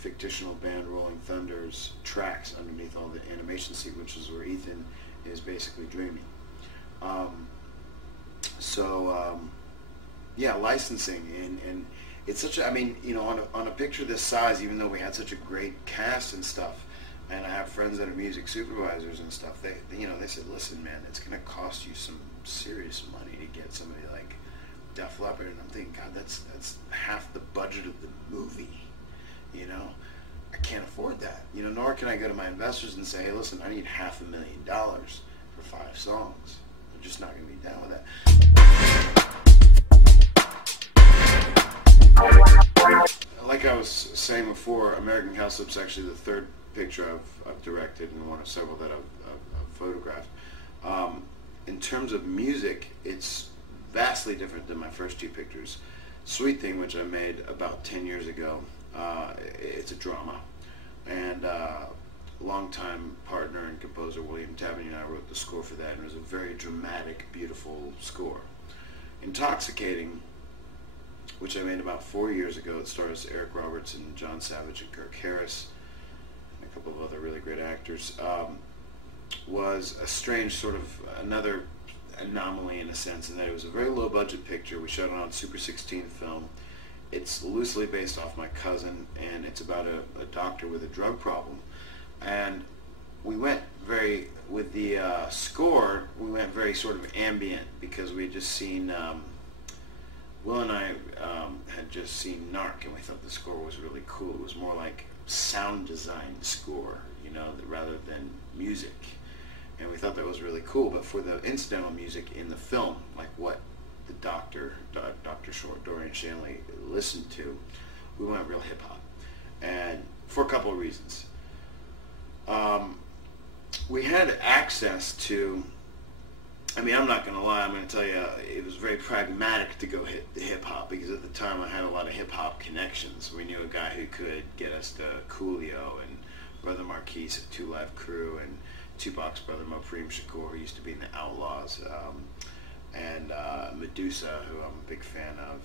fictional band Rolling Thunder's tracks underneath all the animation sequences where Ethan is basically dreaming. Yeah, licensing, and it's such a, I mean, you know, on a picture this size, even though we had such a great cast and stuff, and I have friends that are music supervisors and stuff, they said, listen, man, it's going to cost you some serious money to get somebody like Def Leppard. And I'm thinking, God, that's half the budget of the movie, you know? I can't afford that, you know, nor can I go to my investors and say, hey, listen, I need $500,000 for 5 songs. They're just not going to be down with that. Like I was saying before, American Cowslip's actually the 3rd picture I've directed, and one of several that I've photographed. In terms of music, it's vastly different than my first 2 pictures. Sweet Thing, which I made about 10 years ago, it's a drama, and longtime partner and composer William Tavernier and I wrote the score for that, and it was a very dramatic, beautiful score. Intoxicating, which I made about 4 years ago, it stars Eric Roberts and John Savage and Kirk Harris, and a couple of other really great actors, was a strange sort of another anomaly in a sense, in that it was a very low budget picture. We shot it on Super 16 film. It's loosely based off My Cousin, and it's about a doctor with a drug problem. And we went with the score, we went very sort of ambient, because we had just seen, Will and I had just seen Narc, and we thought the score was really cool. It was more like sound design score, you know, rather than music. And we thought that was really cool. But for the incidental music in the film, like what the Dr. Short, Dorian Shanley, listened to, we went real hip-hop. And for a couple of reasons. We had access to, I mean, I'm not going to lie, I'm going to tell you, it was very pragmatic to go hit the hip-hop, because at the time I had a lot of hip-hop connections. We knew a guy who could get us to Coolio and Brother Marquise of 2 Live Crew, and Tupac's brother Mopreme Shakur, who used to be in the Outlaws, and Medusa, who I'm a big fan of,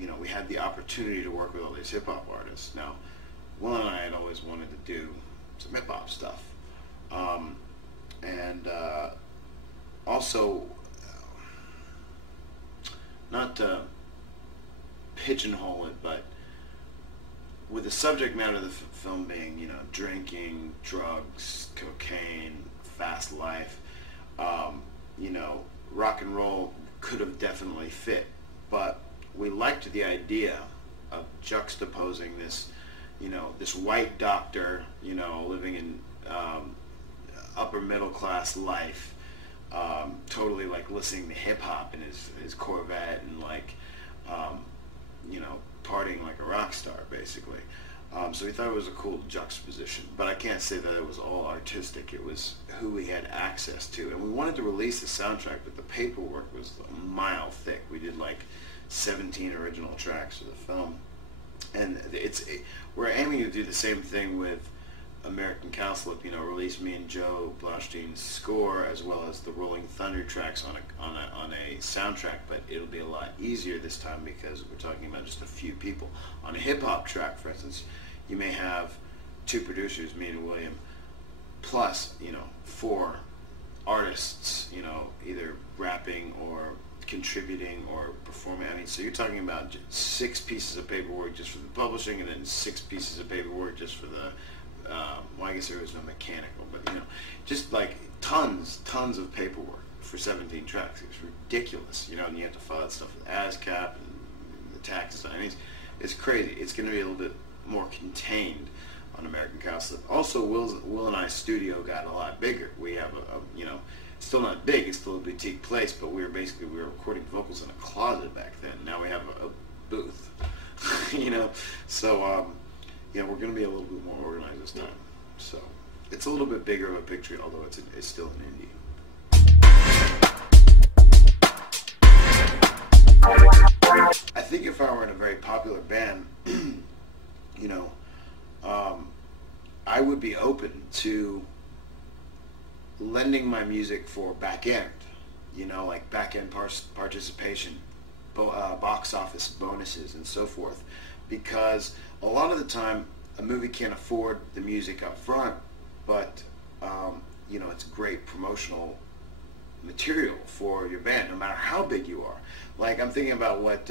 you know, we had the opportunity to work with all these hip-hop artists. Now, Will and I had always wanted to do some hip-hop stuff. Also, not to pigeonhole it, but with the subject matter of the film being, you know, drinking, drugs, cocaine, fast life, you know, rock and roll could have definitely fit, but we liked the idea of juxtaposing this, you know, this white doctor, you know, living in upper middle class life, totally like listening to hip hop in his Corvette, and like, you know, partying like a rock star, basically. So we thought it was a cool juxtaposition, but I can't say that it was all artistic. It was who we had access to, and we wanted to release the soundtrack, but the paperwork was a mile thick. We did like 17 original tracks for the film, and we're aiming to do the same thing with American Cowslip, you know, release me and Joe Blaustein's score as well as the Rolling Thunder tracks on a soundtrack, but it'll be a lot easier this time because we're talking about just a few people. On a hip-hop track, for instance, you may have 2 producers, me and William, plus, you know, 4 artists, you know, either rapping or contributing or performing. I mean, so you're talking about 6 pieces of paperwork just for the publishing, and then 6 pieces of paperwork just for the well, I guess there was no mechanical, but, you know, just like tons of paperwork for 17 tracks. It was ridiculous, you know, and you have to file that stuff with ASCAP and the taxes. I mean, it's crazy. It's going to be a little bit more contained on American Cowslip. Also, Will and I's studio got a lot bigger. We have you know, still not big, it's still a boutique place, but we were recording vocals in a closet back then. Now we have a booth, you know, so, yeah, we're going to be a little bit more organized this time. So it's a little bit bigger of a picture, although it's still an indie. I think if I were in a very popular band, you know, I would be open to lending my music for back end, you know, like back end participation box office bonuses and so forth, because a lot of the time a movie can't afford the music up front, but you know, it's great promotional material for your band, no matter how big you are. Like, I'm thinking about what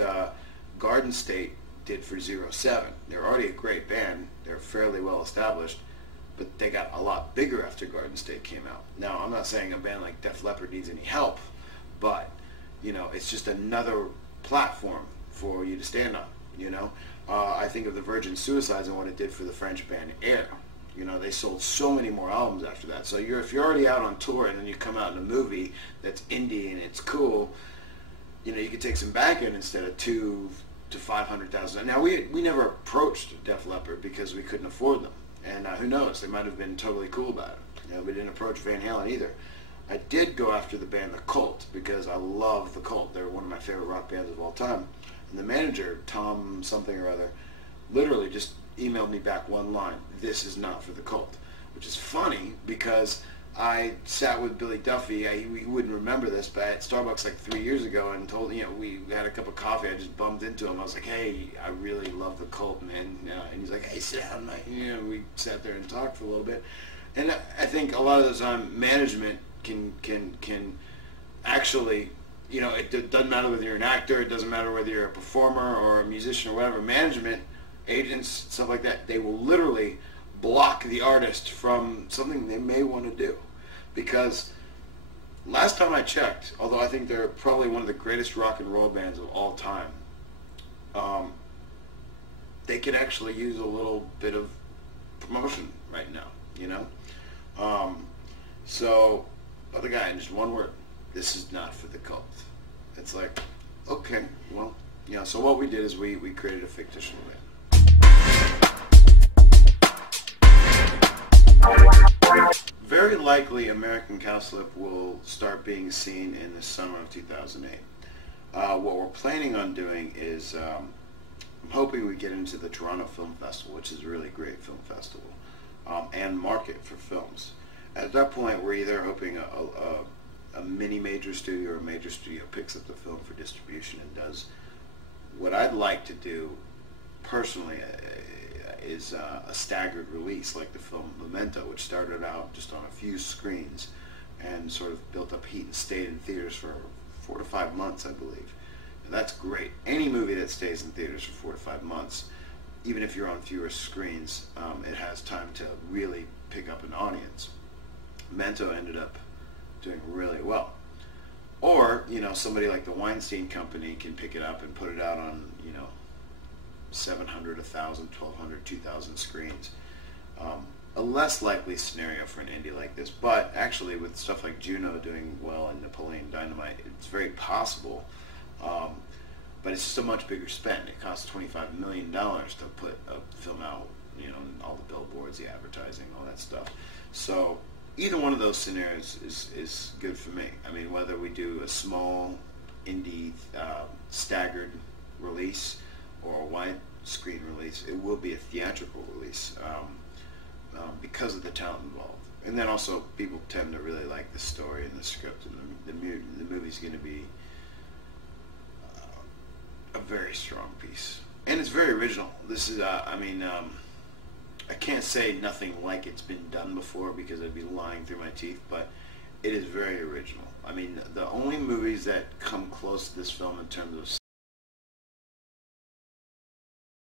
Garden State did for 07. They're already a great band. They're fairly well established, but they got a lot bigger after Garden State came out. Now, I'm not saying a band like Def Leppard needs any help, but, you know, it's just another platform for you to stand on, you know. I think of the Virgin Suicides and what it did for the French band Air. You know, they sold so many more albums after that. So if you're already out on tour and then you come out in a movie that's indie and it's cool, you know, you could take some back end instead of $200,000 to $500,000. Now, we never approached Def Leppard because we couldn't afford them. And who knows, they might have been totally cool about it. You know, we didn't approach Van Halen either. I did go after the band The Cult because I love The Cult. They're one of my favorite rock bands of all time. And the manager, Tom something or other, literally just emailed me back one line: "This is not for The Cult," which is funny because I sat with Billy Duffy. We wouldn't remember this, but at Starbucks like 3 years ago, and told, you know, we had a cup of coffee. I just bumped into him. I was like, "Hey, I really love The Cult, man." And he's like, "Hey, sit down, mate." You know, we sat there and talked for a little bit. And I think a lot of the time management can actually, you know, it doesn't matter whether you're an actor, it doesn't matter whether you're a performer or a musician or whatever. Management, agents, stuff like that, they will literally block the artist from something they may want to do. Because last time I checked, although I think they're probably one of the greatest rock and roll bands of all time, they could actually use a little bit of promotion right now, you know? So, other guy, in just one word: "This is not for The Cult." It's like, okay, well, you know, so what we did is we created a fictional band. Very likely American Cowslip will start being seen in the summer of 2008. What we're planning on doing is, I'm hoping we get into the Toronto Film Festival, which is a really great film festival, and market for films. At that point, we're either hoping a mini major studio or a major studio picks up the film for distribution and does what I'd like to do personally is a staggered release, like the film Memento, which started out just on a few screens and sort of built up heat and stayed in theaters for 4 to 5 months, I believe. And that's great. Any movie that stays in theaters for 4 to 5 months, even if you're on fewer screens, it has time to really pick up an audience. Memento ended up doing really well. Or, you know, somebody like the Weinstein Company can pick it up and put it out on, you know, 700, 1,000, 1,200, 2,000 screens. A less likely scenario for an indie like this, but actually with stuff like Juno doing well and Napoleon Dynamite, it's very possible. But it's just a much bigger spend. It costs $25 million to put a film out, you know, and all the billboards, the advertising, all that stuff. So either one of those scenarios is good for me. I mean, whether we do a small indie staggered release or a widescreen release, it will be a theatrical release because of the talent involved. And then also, people tend to really like the story and the script, and the movie's going to be a very strong piece. And it's very original. This is, I mean, I can't say nothing like it's been done before because I'd be lying through my teeth, but it is very original. I mean, the only movies that come close to this film in terms of